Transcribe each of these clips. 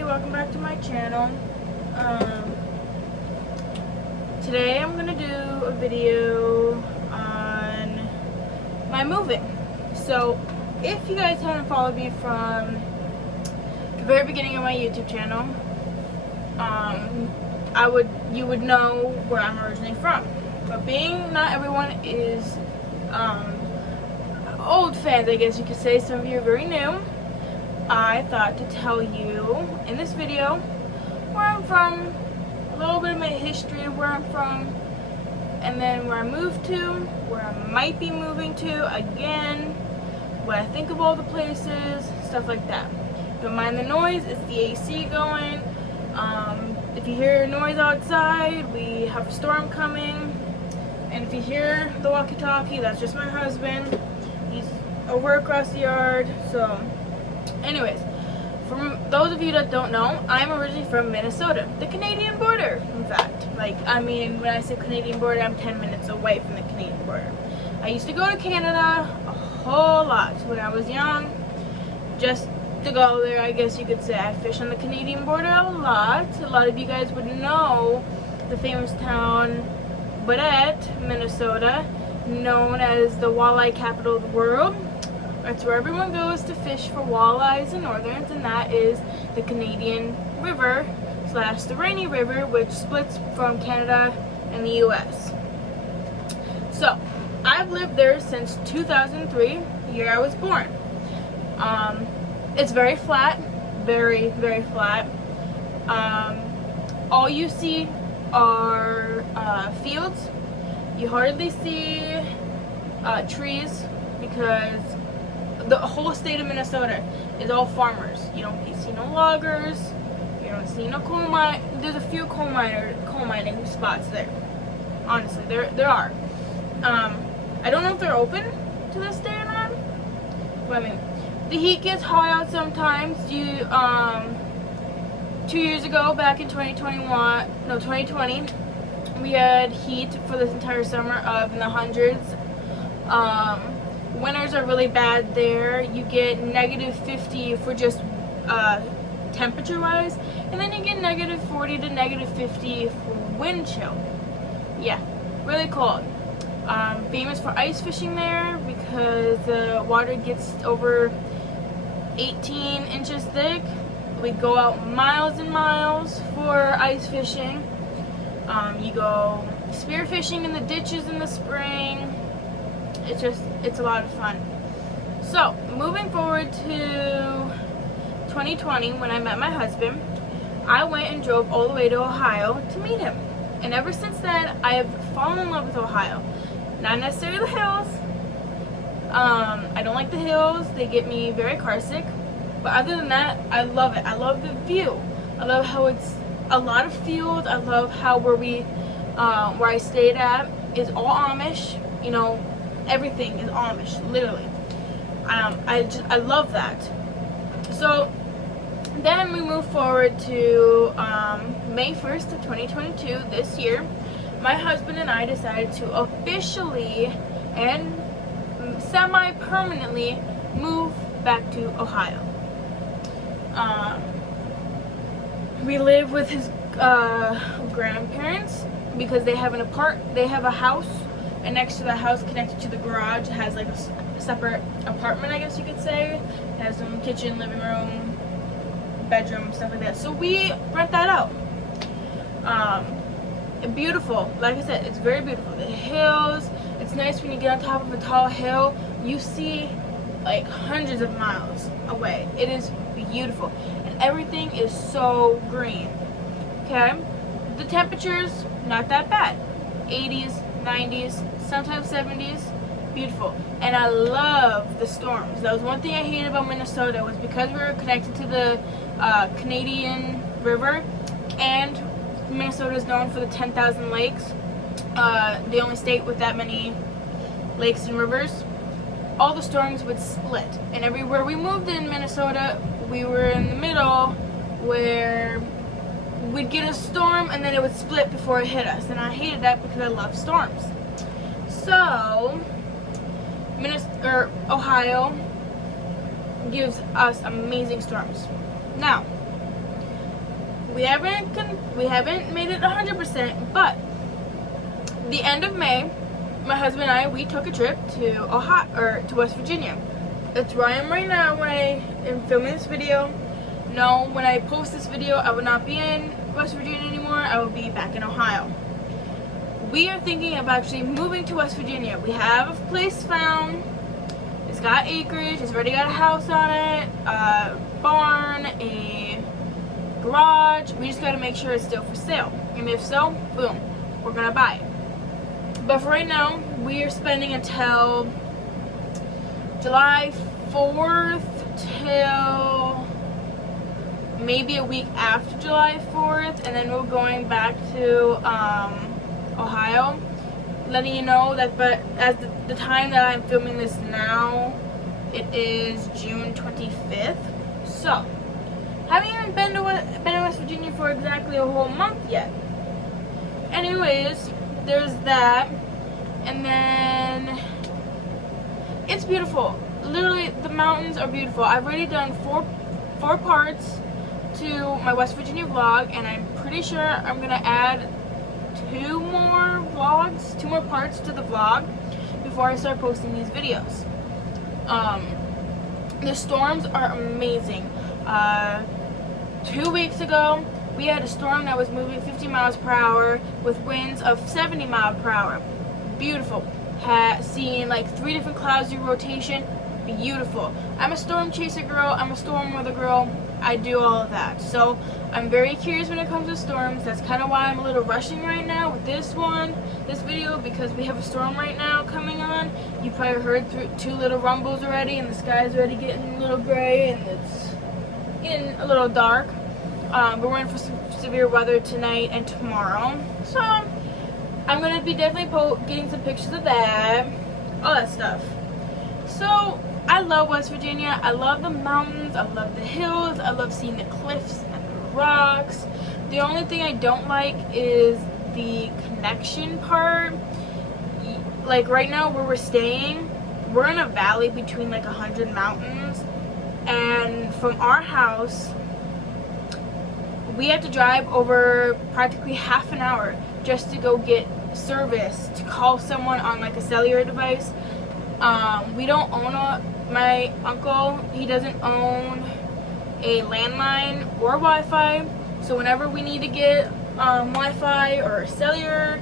everybody, welcome back to my channel. Today I'm gonna do a video on my moving. So if you guys haven't followed me from the very beginning of my YouTube channel, you would know where I'm originally from. But being not everyone is old fans, I guess you could say, some of you are very new, I thought to tell you in this video where I'm from, a little bit of my history of where I'm from, and then where I moved to, where I might be moving to again, what I think of all the places, stuff like that. Don't mind the noise, it's the AC going. If you hear noise outside, we have a storm coming. And if you hear the walkie-talkie, that's just my husband. He's over across the yard. So anyways, for those of you that don't know, I'm originally from Minnesota, the Canadian border, in fact. When I say Canadian border, I'm 10 minutes away from the Canadian border. I used to go to Canada a whole lot when I was young, just to go there, I guess you could say. I fish on the Canadian border a lot. A lot of you guys would know the famous town Baudette, Minnesota, known as the walleye capital of the world. That's where everyone goes to fish for walleyes and northerns, and that is the Canadian River / the Rainy River, which splits from Canada and the US. So, I've lived there since 2003, the year I was born. It's very flat, very, very flat. All you see are fields. You hardly see trees because the whole state of Minnesota is all farmers. You don't see no loggers. You don't see no coal mine. There's a few coal mining spots there. Honestly, there are. I don't know if they're open to this day or not. But the heat gets hot out sometimes. 2 years ago, back in 2020, we had heat for this entire summer of in the hundreds. Winters are really bad there. You get -50 for just temperature-wise, and then you get -40 to -50 for wind chill. Yeah, really cold. Famous for ice fishing there because the water gets over 18 inches thick. We go out miles and miles for ice fishing. You go spear fishing in the ditches in the spring. It's a lot of fun. So, moving forward to 2020, when I met my husband, I went and drove all the way to Ohio to meet him. And ever since then, I have fallen in love with Ohio. Not necessarily the hills. I don't like the hills. They get me very car sick. But other than that, I love it. I love the view. I love how it's a lot of fields. I love how where I stayed at is all Amish. Everything is Amish, literally. I love that. So then we move forward to May 1st of 2022, this year. My husband and I decided to officially and semi-permanently move back to Ohio. We live with his grandparents because they have a house, and next to the house, connected to the garage, it has like a separate apartment, I guess you could say. It has some kitchen, living room, bedroom, stuff like that. So we rent that out. Beautiful. Like I said, it's very beautiful. The hills. It's nice when you get on top of a tall hill. You see like hundreds of miles away. It is beautiful, and everything is so green. Okay, the temperatures not that bad. 80s, 90s, sometimes 70s. Beautiful. And I love the storms. That was one thing I hated about Minnesota, was because we were connected to the Canadian River, and Minnesota is known for the 10,000 lakes, the only state with that many lakes and rivers. All the storms would split, and everywhere we moved in Minnesota, we were in the middle where we'd get a storm and then it would split before it hit us, and I hated that because I love storms. So Ohio gives us amazing storms. Now, we haven't made it 100%, but the end of May, my husband and I, we took a trip to to West Virginia. That's where I am right now when I am filming this video. No, when I post this video, I will not be in West Virginia anymore. I will be back in Ohio. We are thinking of actually moving to West Virginia. We have a place found. It's got acreage. It's already got a house on it, a barn, a garage. We just got to make sure it's still for sale. And if so, boom, we're going to buy it. But for right now, we are spending until July 4th till maybe a week after July 4th, and then we're going back to Ohio, letting you know that, but as the time that I'm filming this now, it is June 25th, so haven't even been in West Virginia for exactly a whole month yet. Anyways, there's that, and then it's beautiful. Literally, the mountains are beautiful. I've already done four parts to my West Virginia vlog, and I'm pretty sure I'm gonna add two more parts to the vlog before I start posting these videos. The storms are amazing. 2 weeks ago, we had a storm that was moving 50 miles per hour with winds of 70 miles per hour. Beautiful. Seeing like 3 different clouds in rotation. Beautiful. I'm a storm chaser girl. I'm a storm weather girl. I do all of that. So I'm very curious when it comes to storms. That's kind of why I'm a little rushing right now with this video, because we have a storm right now coming on. You probably heard through 2 little rumbles already, and the sky is already getting a little gray and it's getting a little dark. But we're in for some severe weather tonight and tomorrow. So I'm going to be definitely getting some pictures of that, all that stuff. So I love West Virginia. I love the mountains. I love the hills. I love seeing the cliffs and the rocks. The only thing I don't like is the connection part. Like right now where we're staying, we're in a valley between like 100 mountains. And from our house, we have to drive over practically half an hour just to go get service, to call someone on like a cellular device. We don't own my uncle, he doesn't own a landline or Wi-Fi, so whenever we need to get Wi-Fi or cellular,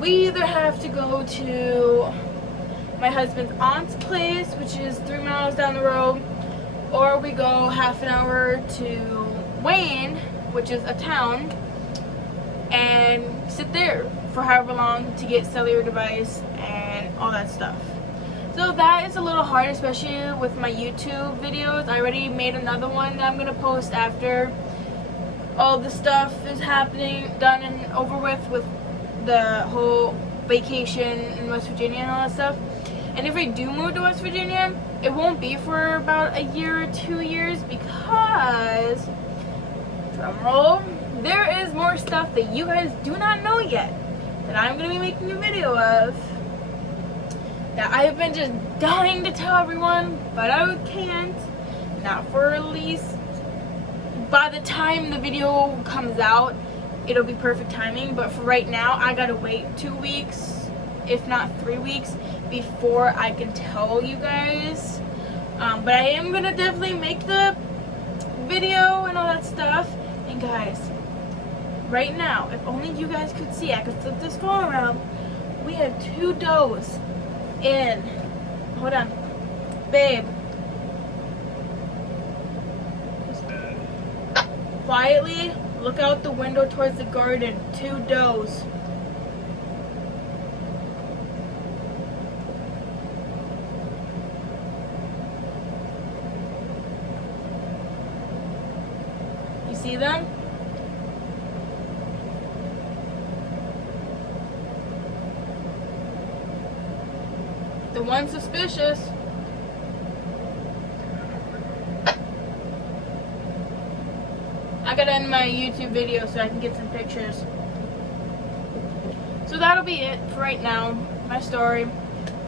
we either have to go to my husband's aunt's place, which is 3 miles down the road, or we go half an hour to Wayne, which is a town, and sit there for however long to get cellular device and all that stuff. So that is a little hard, especially with my YouTube videos. I already made another one that I'm going to post after all the stuff is done and over with the whole vacation in West Virginia and all that stuff. And if I do move to West Virginia, it won't be for about a year or 2 years because, drumroll, there is more stuff that you guys do not know yet that I'm going to be making a video of, that I have been just dying to tell everyone, but I can't. Not for at least, by the time the video comes out, it'll be perfect timing. But for right now, I gotta wait 2 weeks, if not 3 weeks, before I can tell you guys. But I am gonna definitely make the video and all that stuff. And guys, right now, if only you guys could see, I could flip this phone around. We have 2 does in. Hold on. Babe. Quietly look out the window towards the garden. 2 does. You see them? The one suspicious. I gotta end my YouTube video so I can get some pictures. So that'll be it for right now. My story.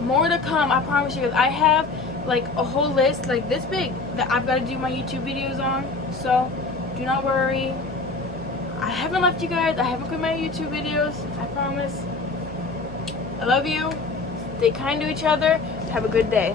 More to come, I promise you guys. I have like a whole list like this big that I've got to do my YouTube videos on. So do not worry. I haven't left you guys. I haven't quit my YouTube videos. I promise. I love you. Stay kind to each other. Have a good day.